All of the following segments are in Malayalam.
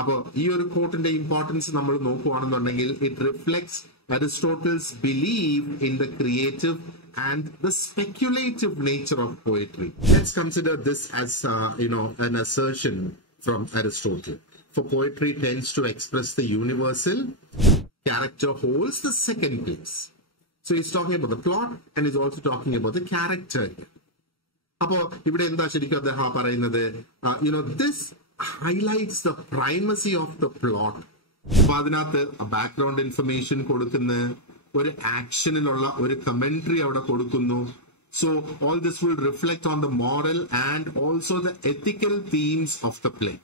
അപ്പോൾ ഈ ഒരു കോട്ടിന്റെ ഇമ്പോർട്ടൻസ് നമ്മൾ നോക്കുകയാണെന്നുണ്ടെങ്കിൽ it reflects Aristotle's belief in the creative and the speculative nature of poetry. Let's consider this as an assertion from Aristotle. For poetry tends to express the universal, character holds the second place. So he's talking about the plot and he's also talking about the character. അപ്പോൾ ഇവിടെ എന്താ ശരിക്കും അദ്ദേഹം പറയുന്നത്, this highlights the primacy of the plot. അപ്പൊ അതിനകത്ത് ബാക്ക്ഗ്രൗണ്ട് ഇൻഫർമേഷൻ കൊടുക്കുന്ന ഒരു ആക്ഷനിലുള്ള ഒരു കമന്ററി അവിടെ കൊടുക്കുന്നു. So all this will reflect on the moral and also the ethical themes of the play.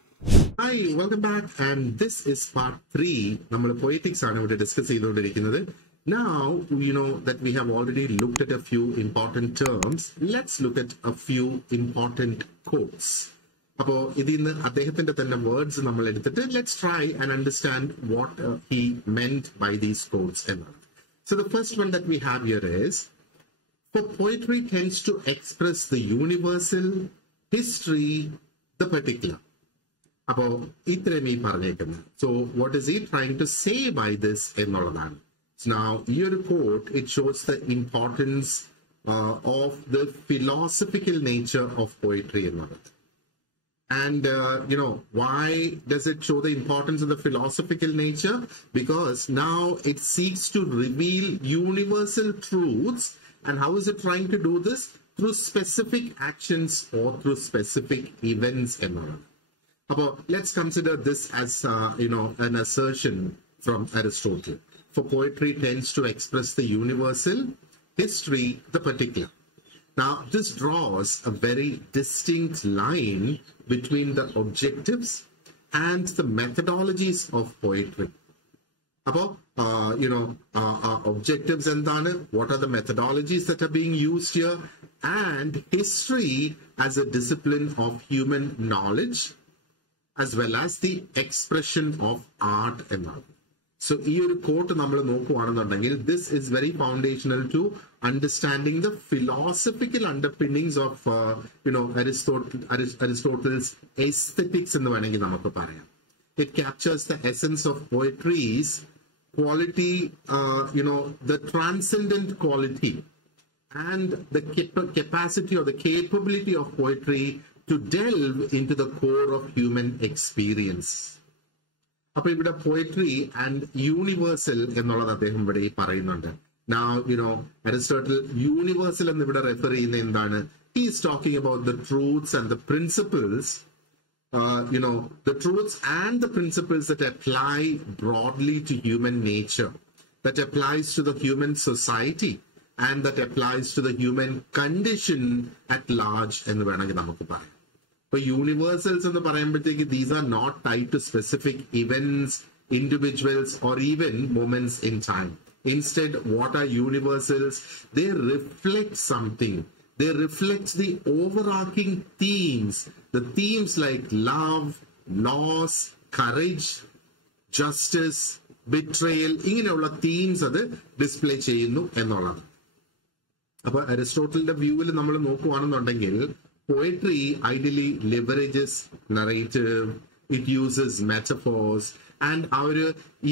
Hi, welcome back, and this is part 3. നമ്മൾ poetics ആണ് ഇവിടെ ഡിസ്കസ് ചെയ്തുകൊണ്ടിരിക്കുന്നത്. Now, you know that we have already looked at a few important terms. Let's look at a few important quotes. അപ്പോൾ ഇതിന്ന് അദ്ദേഹത്തിന്റെ തന്നെ വേർഡ്സ് നമ്മൾ എടുത്തിട്ട് let's try and understand what he meant by these quotes എന്നാണ്. So the first one that we have here is for poetry tends to express the universal, history the particular. അപ്പോ ഇത്രയും ഈ പറഞ്ഞേക്കുന്നത്. So what is he trying to say by this എന്നുള്ളതാണ്. Now ഈ ഒരു quote it shows the importance of the philosophical nature of poetry എന്നുള്ളത്. And, why does it show the importance of the philosophical nature? Because now it seeks to reveal universal truths. And how is it trying to do this? Through specific actions or through specific events. So let's consider this as, an assertion from Aristotle. For poetry tends to express the universal, history the particular. Now, this draws a very distinct line between the objectives and the methodologies of poetry. About, objectives and what are the methodologies that are being used here, and history as a discipline of human knowledge, as well as the expression of art and art. So, ഈ ഒരു കോട്ട് നമ്മൾ നോക്കുകയാണെന്നുണ്ടെങ്കിൽ this is very foundational to understanding the philosophical underpinnings of Aristotle's aesthetics എന്ന് വേണമെങ്കിൽ നമുക്ക് പറയാം. It captures the essence of poetry's quality, the transcendent quality and the capacity or the capability of poetry to delve into the core of human experience. അപ്പൊ ഇവിടെ പോയട്രി ആൻഡ് യൂണിവേഴ്സൽ എന്നുള്ളത് അദ്ദേഹം ഇവിടെ പറയുന്നുണ്ട്. Now, Aristotle universal എന്ന് ഇവിടെ റെഫർ ചെയ്യുന്ന എന്താണ്? He is talking about the truths and the principles, the truths and the principles that apply broadly to human nature, that applies to the human society and that applies to the human condition at large എന്ന് വേണമെങ്കിൽ നമുക്ക് പറയാം. But universals in the പറയുമ്പോഴത്തേക്ക് these are not tied to specific events, individuals, or even moments in time. Instead, what are universals? They reflect something. They reflect the overarching themes. The themes like love, loss, courage, justice, betrayal. ഇങ്ങനെയുള്ള themes അത് ഡിസ്പ്ലേ ചെയ്യുന്നു എന്നുള്ളതാണ്. അപ്പൊ അരിസ്റ്റോട്ടലിന്റെ വ്യൂവിൽ നമ്മൾ നോക്കുകയാണെന്നുണ്ടെങ്കിൽ poetry ideally leverages narrative, it uses metaphors, and our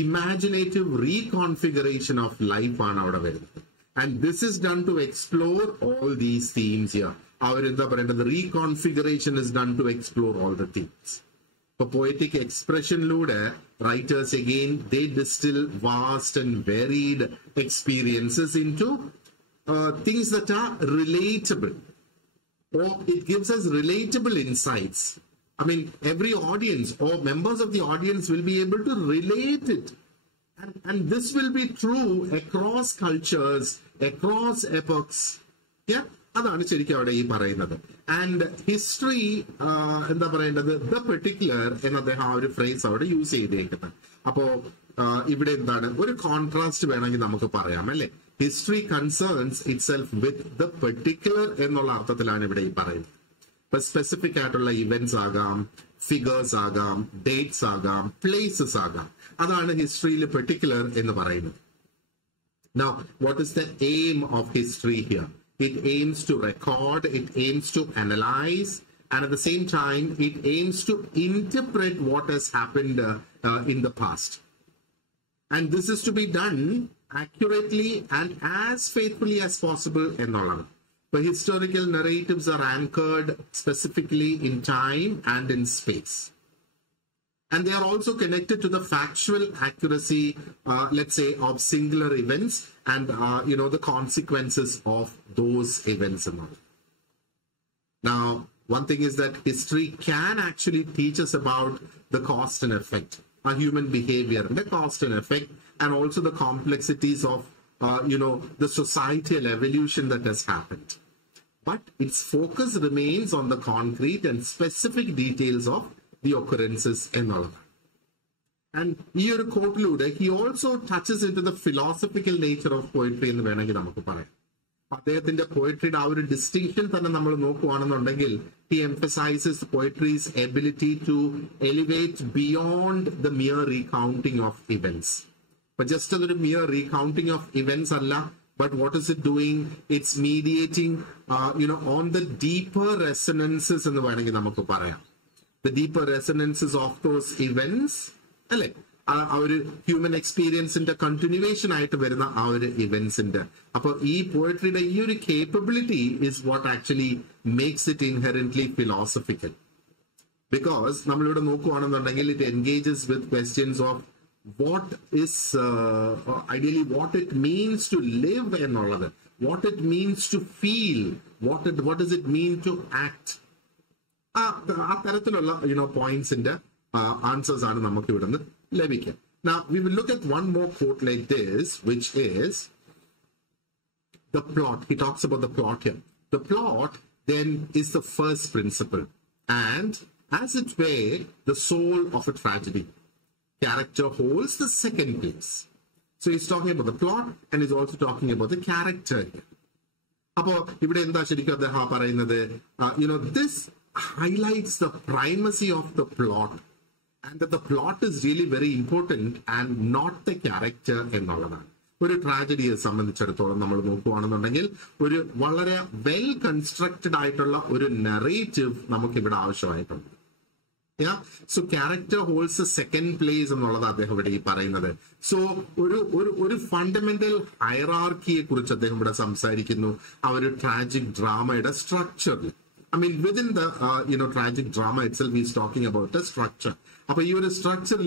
imaginative reconfiguration of life on our way. And this is done to explore all these themes here. The reconfiguration is done to explore all the themes. For poetic expression, writers again, they distill vast and varied experiences into things that are relatable. Or it gives us relatable insights. I mean, every audience or members of the audience will be able to relate it. And this will be true across cultures, across epochs. Yeah? അതാണ് ശരിക്കും അവിടെ ഈ പറയുന്നത്. ആൻഡ് ഹിസ്റ്ററി എന്താ പറയേണ്ടത്, ദ പെർട്ടിക്കുലർ എന്ന് അദ്ദേഹം ആ ഒരു ഫ്രേസ് അവിടെ യൂസ് ചെയ്തേക്കുന്നത്. അപ്പോ ഇവിടെ എന്താണ് ഒരു കോൺട്രാസ്റ്റ് വേണമെങ്കിൽ നമുക്ക് പറയാം അല്ലെ. History concerns itself with the particular എന്നുള്ള അർത്ഥത്തിലാണ് ഇവിടെ ഈ പറയുന്നത്. ഇപ്പൊ സ്പെസിഫിക് ആയിട്ടുള്ള ഇവന്റ്സ് ആകാം, ഫിഗേഴ്സ് ആകാം, ഡേറ്റ്സ് ആകാം, പ്ലേസസ് ആകാം. അതാണ് ഹിസ്റ്ററിയിൽ പെർട്ടിക്കുലർ എന്ന് പറയുന്നത്. Now, what is the aim of history here? It aims to record, it aims to analyze, and at the same time, it aims to interpret what has happened in the past. And this is to be done accurately and as faithfully as possible enulladu. But historical narratives are anchored specifically in time and in space. And they are also connected to the factual accuracy, let's say, of singular events and, the consequences of those events and all. Now, one thing is that history can actually teach us about the cause and effect, our human behavior, and the cause and effect, and also the complexities of, the societal evolution that has happened. But its focus remains on the concrete and specific details of the occurrences and all of that. And here quote, he also touches into the philosophical nature of poetry in the വേണമെങ്കിൽ നമുക്ക് പറയാം. അദ്ദേഹത്തിന്റെ പോയട്രിയുടെ ആ ഒരു ഡിസ്റ്റിങ്ഷൻ തന്നെ നമ്മൾ നോക്കുകയാണെന്നുണ്ടെങ്കിൽ he emphasizes poetry's ability to elevate beyond the mere recounting of events. But just a mere recounting of events അല്ല, but what is it doing? It's mediating, on the deeper resonances എന്ന് വേണമെങ്കിൽ നമുക്ക് പറയാം. The deeper resonances of those events, അല്ലെ, ആ ഒരു ഹ്യൂമൻ എക്സ്പീരിയൻസിന്റെ കണ്ടിന്യൂവേഷൻ ആയിട്ട് വരുന്ന ആ ഒരു ഇവന്റ്സിന്റെ. അപ്പൊ ഈ പോയട്രിയുടെ ഈ ഒരു capability is what actually makes it inherently philosophical. Because നമ്മളിവിടെ നോക്കുകയാണെന്നുണ്ടെങ്കിൽ it engages with questions of what is ideally what it means to live എന്നുള്ളത്, what it means to feel, what does it mean to act. ആ തരത്തിലുള്ള പോയിന്റ്സിന്റെ answers ആണ് നമുക്ക് ഇവിടുന്ന് ലഭിക്കുക. Now we will look at one more quote like this, which is the plot. He talks about the plot here. The plot then is the first principle, and as it were the soul of a tragedy. Character holds the second place. So he's talking about the plot and he's also talking about the character here. അപ്പോ ഇവിടെ എന്താ ശരിക്കും അദ്ദേഹം പറയുന്നത്? This highlights the primacy of the plot, and that the plot is really very important and not the character എന്നുള്ളതാണ്. ഒരു ട്രാജഡിയെ സംബന്ധിച്ചിടത്തോളം നമ്മൾ നോക്കുകയാണെന്നുണ്ടെങ്കിൽ ഒരു വളരെ വെൽ കൺസ്ട്രക്റ്റഡ് ആയിട്ടുള്ള ഒരു നെറേറ്റീവ് നമുക്ക് ഇവിടെ ആവശ്യമായിട്ടുണ്ട്. So character holds second place എന്നുള്ളത് അദ്ദേഹം ഇവിടെ ഈ പറയുന്നത്. സോ ഒരു ഫണ്ടമെന്റൽ ഹൈറാർക്കിയെ കുറിച്ച് അദ്ദേഹം ഇവിടെ സംസാരിക്കുന്നു ആ ഒരു ട്രാജിക് ഡ്രാമയുടെ സ്ട്രക്ചറിൽ. I mean, within the, tragic drama itself, he's talking about a structure. But your structure,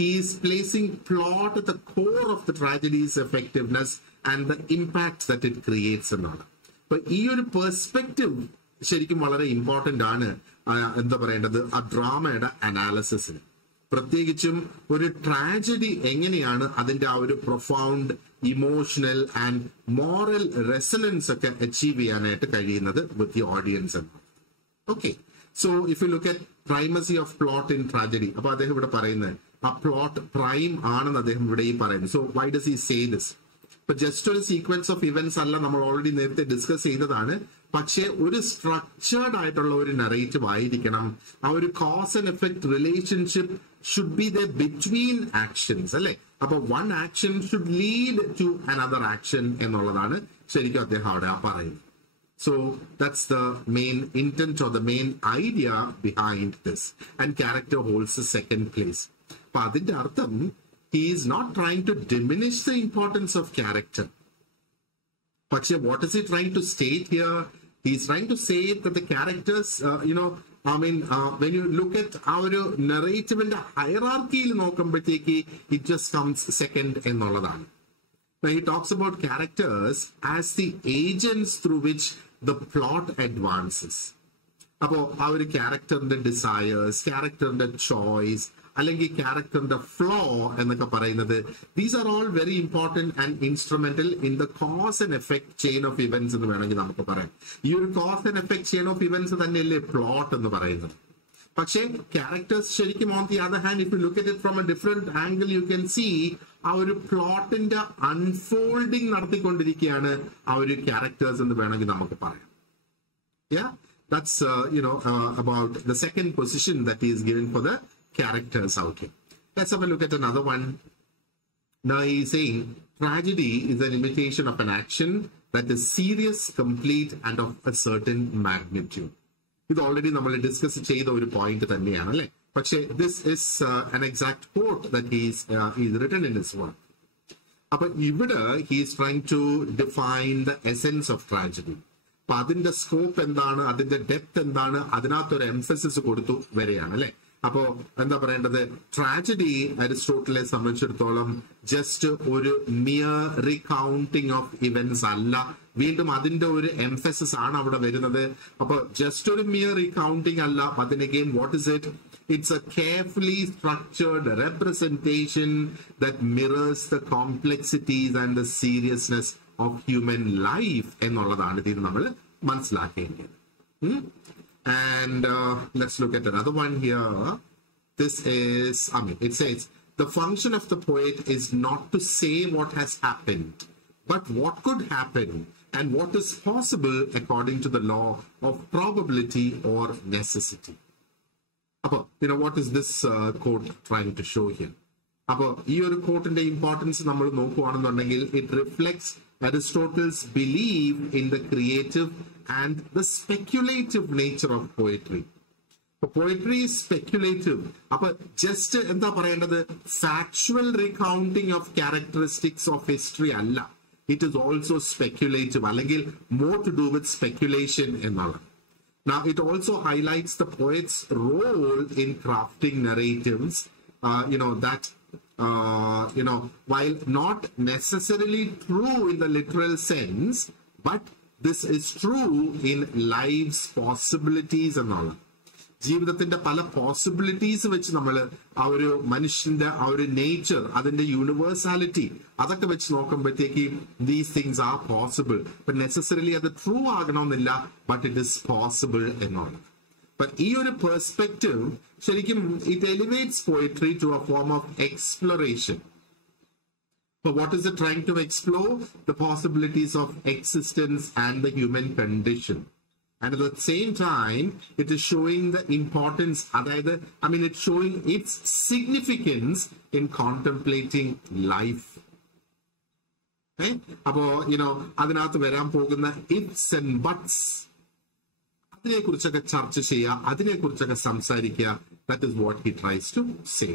he is placing plot at the core of the tragedy's effectiveness and the impact that it creates and all. But your perspective, ശരിക്കും വളരെ ഇമ്പോർട്ടന്റ് ആണ്. എന്താ പറയേണ്ടത്, ആ ഡ്രാമയുടെ അനാലിസിസിന്. പ്രത്യേകിച്ചും ഒരു ട്രാജഡി എങ്ങനെയാണ് അതിന്റെ ആ ഒരു profound emotional and moral resonance ഒക്കെ അച്ചീവ് ചെയ്യാനായിട്ട് കഴിയുന്നത് വിത്ത് ദി ഓഡിയൻസ് എന്ന്. Okay, so if you look at primacy of plot in tragedy, അപ്പൊ അദ്ദേഹം ഇവിടെ പറയുന്നത് ആ പ്ലോട്ട് പ്രൈം ആണെന്ന് അദ്ദേഹം ഇവിടെ ഈ പറയുന്നത്. So why does he say this? ഇപ്പൊ ജസ്റ്റ് ഒരു സീക്വൻസ് ഓഫ് ഇവന്റ്സ് അല്ല, നമ്മൾ ഓൾറെഡി നേരത്തെ ഡിസ്കസ് ചെയ്തതാണ്. പക്ഷെ ഒരു സ്ട്രക്ചേർഡ് ആയിട്ടുള്ള ഒരു നറേറ്റീവ് ആയിരിക്കണം. ആ ഒരു cause and effect relationship should be the between actions, അല്ലെ? അപ്പൊ one action should lead to another action എന്നുള്ളതാണ് ശരിക്കും അദ്ദേഹം അവിടെ പറയുന്നത്. So that's the main intent or the main idea behind this. And character holds the second place. അപ്പൊ അതിന്റെ അർത്ഥം he is not trying to diminish the importance of character. But what is he trying to state here? He's trying to say that the characters, when you look at our narrative in the hierarchy, it just comes second എന്നുള്ളതാണ്. Now he talks about characters as the agents through which the plot advances. അപ്പോ ആ ഒരു ക്യാരക്ടറിന്റെ ഡിസയേഴ്സ്, ക്യാരക്ടറിന്റെ ചോയ്സ്, അല്ലെങ്കിൽ ക്യാരക്ടറിന്റെ ഫ്ലോ എന്നൊക്കെ പറയുന്നത്, these are all very important and instrumental in the cause and effect chain of events എന്ന് വേണമെങ്കിൽ നമുക്ക് പറയാം. ഈ ഒരു cause and effect chain of ഇവന്റ്സ് തന്നെയല്ലേ പ്ലോട്ട് എന്ന് പറയുന്നത്. പക്ഷേ ക്യാരക്ടേഴ്സ് ശരിക്കും on the other hand, if you look at it from a different angle, you can see ആ ഒരു പ്ലോട്ടിന്റെ അൺഫോൾഡിങ് നടത്തിക്കൊണ്ടിരിക്കുകയാണ് ആ ഒരു ക്യാരക്ടേഴ്സ് എന്ന് വേണമെങ്കിൽ നമുക്ക് പറയാം. That's about the second position that he is giving for the characters out here. Let's have a look at another one. Now he is saying tragedy is an imitation of an action that is serious, complete, and of a certain magnitude. ഇത് ഓൾറെഡി നമ്മൾ ഡിസ്കസ് ചെയ്ത ഒരു പോയിന്റ് തന്നെയാണ് അല്ലെ. പക്ഷേ this is an exact quote that he's written in his work. അപ്പൊ ഇവിടെ he's trying to define the essence of tragedy. അപ്പൊ അതിന്റെ സ്കോപ്പ് എന്താണ്, അതിന്റെ ഡെപ്ത് എന്താണ്, അതിനകത്തൊരു എംഫസിസ് കൊടുത്തു വരെയാണ് അല്ലെ. അപ്പോ എന്താ പറയേണ്ടത്, ട്രാജഡി അരിസ്റ്റോട്ടലെ സംബന്ധിച്ചിടത്തോളം ജസ്റ്റ് ഒരു മിയർ റീകൗണ്ടിങ് ഓഫ് ഇവന്റ്സ് അല്ല. വീണ്ടും അതിന്റെ ഒരു എംഫസിസ് ആണ് അവിടെ വരുന്നത്. അപ്പൊ ജസ്റ്റ് ഒരു മിയർ റീകൗണ്ടിങ് അല്ല. അതിന് again what is it? It's a carefully structured representation that mirrors the complexities and the seriousness of human life എന്നുള്ളതാണ് ഇതിൽ നമ്മൾ മനസ്സിലാക്കേണ്ടത്. And let's look at another one here. This is, it says, the function of the poet is not to say what has happened, but what could happen and what is possible according to the law of probability or necessity. അപ്പൊ what is this quote trying to show here? അപ്പൊ ഈ ഒരു കോട്ടിന്റെ ഇമ്പോർട്ടൻസ് നമ്മൾ നോക്കുകയാണെന്നുണ്ടെങ്കിൽ it reflects Aristotle's believe in the creative and the speculative nature of poetry. Poetry is speculative. അപ്പൊ ജസ്റ്റ് എന്താ പറയേണ്ടത്, factual recounting of characteristics of history അല്ല. ഇറ്റ് ഈസ് ഓൾസോ സ്പെക്യുലേറ്റീവ്, അല്ലെങ്കിൽ more to do with speculation എന്നുള്ളത്. Now, it also highlights the poet's role in crafting narratives, while not necessarily true in the literal sense, but this is true in life's possibilities and all. ജീവിതത്തിന്റെ പല പോസിബിലിറ്റീസ് വെച്ച് നമ്മൾ ആ ഒരു മനുഷ്യന്റെ ആ ഒരു നേച്ചർ, അതിന്റെ യൂണിവേഴ്സാലിറ്റി, അതൊക്കെ വെച്ച് നോക്കുമ്പോഴത്തേക്ക് these things are possible. But necessarily അത് ട്രൂ ആകണമെന്നില്ല, ബട്ട് ഇറ്റ് ഇസ് പോസിബിൾ എന്നുള്ളത്. ബട്ട് ഈ ഒരു പെർസ്പെക്റ്റീവ് ശരിക്കും it elevates poetry to a form of exploration. So what is it trying to explore? The possibilities of existence and the human condition. And at the same time, it is showing the importance, it's showing its significance in contemplating life. Okay? Appo, അതിനകത്ത് വരാൻ പോകുന്ന ifs and buts, അതിനെക്കുറിച്ചൊക്കെ ചർച്ച ചെയ്യുക, അതിനെക്കുറിച്ചൊക്കെ സംസാരിക്കുക. That is what he tries to say.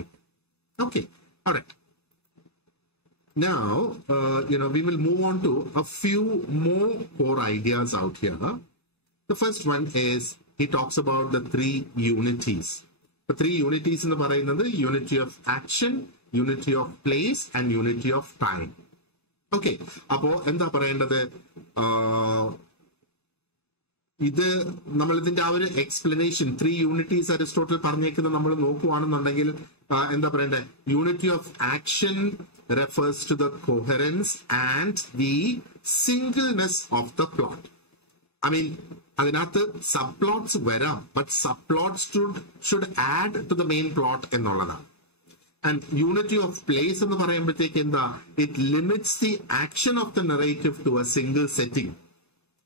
Okay, all right. Now, we will move on to a few more core ideas out here. The first one is he talks about the three unities. The three unities in the പറയുന്നത് unity of action, unity of place and unity of time. Okay, അപ്പോ എന്താ പറയേണ്ടത്, ഇത് നമ്മൾ ഇതിന്റെ ആ ഒരു എക്സ്പ്ലനേഷൻ, ത്രീ യൂണിറ്റീസ് അരിസ്റ്റോട്ടിൽ പറഞ്ഞേക്കുന്നത് നമ്മൾ നോക്കുവാണെന്നുണ്ടെങ്കിൽ എന്താ പറയണ്ടേ, unity of action refers to the coherence and the singleness of the plot. അതിനകത്ത് സബ് പ്ലോട്ട്സ് വരാം, ബട്ട് subplots should add to the main plot എന്നുള്ളതാണ്. ആൻഡ് യൂണിറ്റി ഓഫ് പ്ലേസ് എന്ന് പറയുമ്പോഴത്തേക്ക് എന്താ, it limits the action of the narrative to a single setting.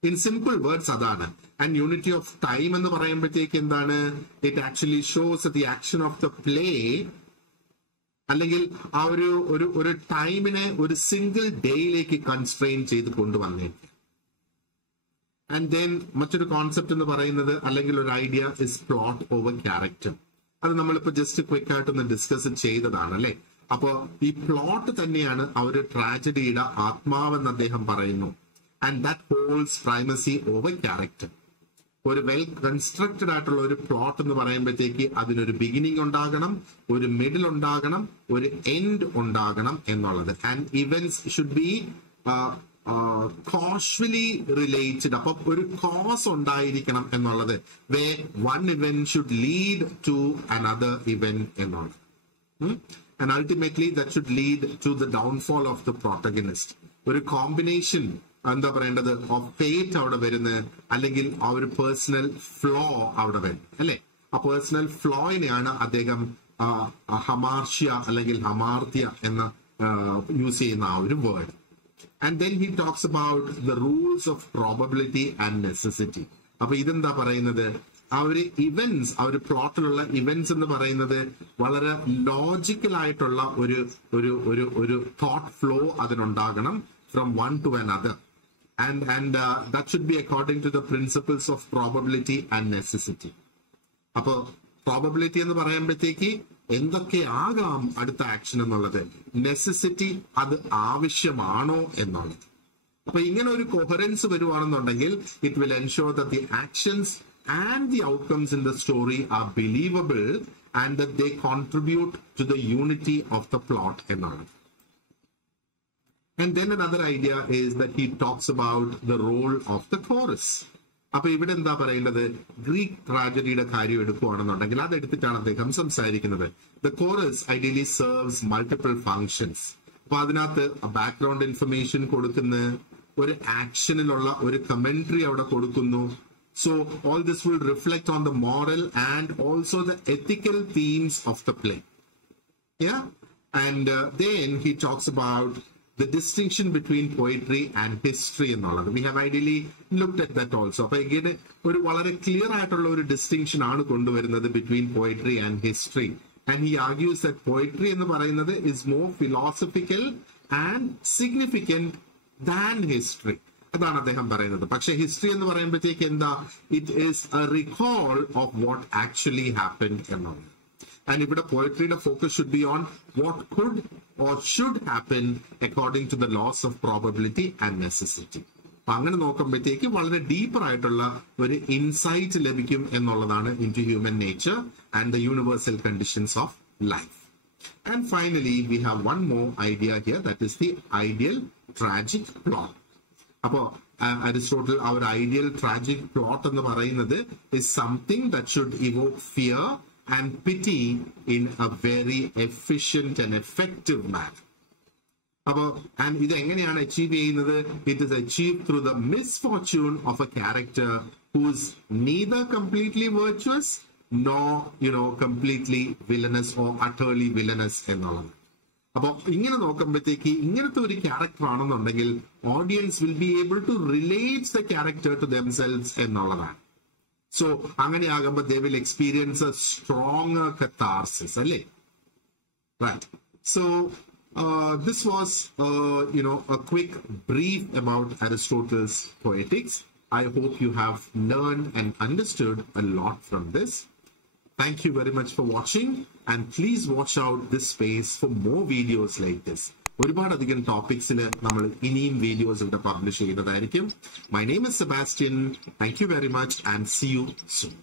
In simple words അതാണ്. ആൻഡ് യൂണിറ്റി ഓഫ് ടൈം എന്ന് പറയുമ്പോഴത്തേക്ക് എന്താണ്, it actually shows the action of the play, അല്ലെങ്കിൽ ആ ഒരു ടൈമിനെ ഒരു സിംഗിൾ ഡേയിലേക്ക് കൺസ്ട്രെയിൻ ചെയ്ത് കൊണ്ടുവന്നേക്കും. ആൻഡ് ദെൻ മറ്റൊരു കോൺസെപ്റ്റ് എന്ന് പറയുന്നത്, അല്ലെങ്കിൽ ഒരു idea is plot over character. അത് നമ്മളിപ്പോ ജസ്റ്റ് ക്വിക്ക് ആയിട്ടൊന്ന് ഡിസ്കസ് ചെയ്തതാണ് അല്ലെ. അപ്പോ ഈ പ്ലോട്ട് തന്നെയാണ് ആ ഒരു ട്രാജഡിയുടെ ആത്മാവെന്ന് അദ്ദേഹം പറയുന്നു. And that holds primacy over character. ഒരു വെൽ കൺസ്ട്രക്റ്റഡ് ആയിട്ടുള്ള ഒരു പ്ലോട്ട് എന്ന് പറയുമ്പോഴത്തേക്ക് അതിനൊരു ബിഗിനിങ് ഉണ്ടാകണം, ഒരു മിഡിൽ ഉണ്ടാകണം, ഒരു എൻഡ് ഉണ്ടാകണം എന്നുള്ളത്. And events should be causally related. അപ്പൊ ഒരു കോസ് ഉണ്ടായിരിക്കണം എന്നുള്ളത്. Way one event should lead to another event എന്നുള്ളത്. And ultimately that should lead to the downfall of the protagonist. ഒരു കോമ്പിനേഷൻ എന്താ പറയേണ്ടത് ഓഫ് ഫേറ്റ് അവിടെ വരുന്നത്, അല്ലെങ്കിൽ ആ ഒരു പേഴ്സണൽ ഫ്ലോ അവിടെ വരുന്നത് അല്ലെ. ആ പേഴ്സണൽ ഫ്ലോയിനെയാണ് അദ്ദേഹം ഹമാർഷ്യ അല്ലെങ്കിൽ ഹമാർദ്യ എന്ന യൂസ് ചെയ്യുന്ന ആ ഒരു word. And then he talks about the rules of probability and necessity. അപ്പൊ ഇതെന്താ പറയുന്നത്, ആ ഒരു ഇവന്റ്സ്, ആ ഒരു പ്ലോട്ടിലുള്ള ഇവന്റ്സ് എന്ന് പറയുന്നത് വളരെ ലോജിക്കൽ ആയിട്ടുള്ള ഒരു തോട്ട് ഫ്ലോ അതിനുണ്ടാകണം from one to another. and that should be according to the principles of probability and necessity. അപ്പോൾ പ്രോബബിലിറ്റി എന്ന് പറയുമ്പോഴത്തേക്ക് എന്തൊക്കെ ആകാം അടുത്ത ആക്ഷൻ എന്നുള്ളത്, നെസസിറ്റി അത് ആവശ്യമാണോ എന്നുള്ളത്. അപ്പൊ ഇങ്ങനെ ഒരു കൊഹറൻസ് വരുവാണെന്നുണ്ടെങ്കിൽ it will ensure that the actions and the outcomes in the story are believable and that they contribute to the unity of the plot എന്നാണ്. And then another idea is that he talks about the role of the chorus. അപ്പൊ ഇവിടെ എന്താ പറയുന്നത്, ഗ്രീക്ക് ട്രാജഡിയുടെ കാര്യം എടുക്കുകയാണെന്നുണ്ടെങ്കിൽ അതെടുത്തിട്ടാണ് അദ്ദേഹം സംസാരിക്കുന്നത്. The chorus ideally serves multiple functions. അപ്പൊ അതിനകത്ത് ബാക്ക്ഗ്രൗണ്ട് ഇൻഫർമേഷൻ കൊടുക്കുന്ന ഒരു ആക്ഷനിലുള്ള ഒരു കമന്ററി അവിടെ കൊടുക്കുന്നു. So all this will reflect on the moral and also the ethical themes of the play. Yeah, and then he talks about the distinction between poetry and history എന്നുള്ളത്. We have ideally looked at that also. അപ്പൊ ഇങ്ങനെ ഒരു വളരെ ക്ലിയർ ആയിട്ടുള്ള ഒരു ഡിസ്റ്റിങ്ഷൻ ആണ് കൊണ്ടുവരുന്നത് between poetry and history. And he argues that poetry എന്ന് പറയുന്നത് is more philosophical and significant than history. അതാണ് അദ്ദേഹം പറയുന്നത്. പക്ഷെ ഹിസ്റ്ററി എന്ന് പറയുമ്പോഴത്തേക്ക് എന്താ, it is a recall of what actually happened എന്നുള്ളത്. And ഇവിടെ പോയട്രിയുടെ focus should be on what could or should happen according to the laws of probability and necessity. അപ്പൊ അങ്ങനെ നോക്കുമ്പോഴത്തേക്ക് വളരെ ഡീപ്പർ ആയിട്ടുള്ള ഒരു ഇൻസൈറ്റ് ലഭിക്കും എന്നുള്ളതാണ് into human nature and the universal conditions of life. And finally, we have one more idea here, that is the ideal tragic plot. അപ്പോ അരിസ്റ്റോട്ടിൽ ആ ഒരു ഐഡിയൽ ട്രാജിക് പ്ലോട്ട് എന്ന് പറയുന്നത് is something that should evoke fear and pity in a very efficient and effective manner. അപ്പോ ഇത് എങ്ങനെയാണ് അച്ചീവ് ചെയ്യുന്നത്? It is achieve through the misfortune of A character who is neither completely virtuous nor completely villainous or utterly villainous എന്നുള്ളത്. അപ്പൊ ഇങ്ങനെ നോക്കുമ്പോഴത്തേക്ക് ഇങ്ങനത്തെ ഒരു ക്യാരക്ടർ ആണെന്നുണ്ടെങ്കിൽ audience will be able to relate the character to themselves എന്നുള്ളതാണ്. സോ അങ്ങനെയാകുമ്പോൾ they will experience a strong catharsis, അല്ലേ? Right. So this was a quick brief about Aristotle's Poetics. I hope you have learned and understood a lot from this. Thank you very much for watching, and please watch out this space for more videos like this. ഒരുപാടധികം ടോപ്പിക്സിൽ നമ്മൾ ഇനിയും വീഡിയോസ് ഇവിടെ പബ്ലിഷ് ചെയ്യുന്നതായിരിക്കും. My name is Sebastian. Thank you very much and see you soon.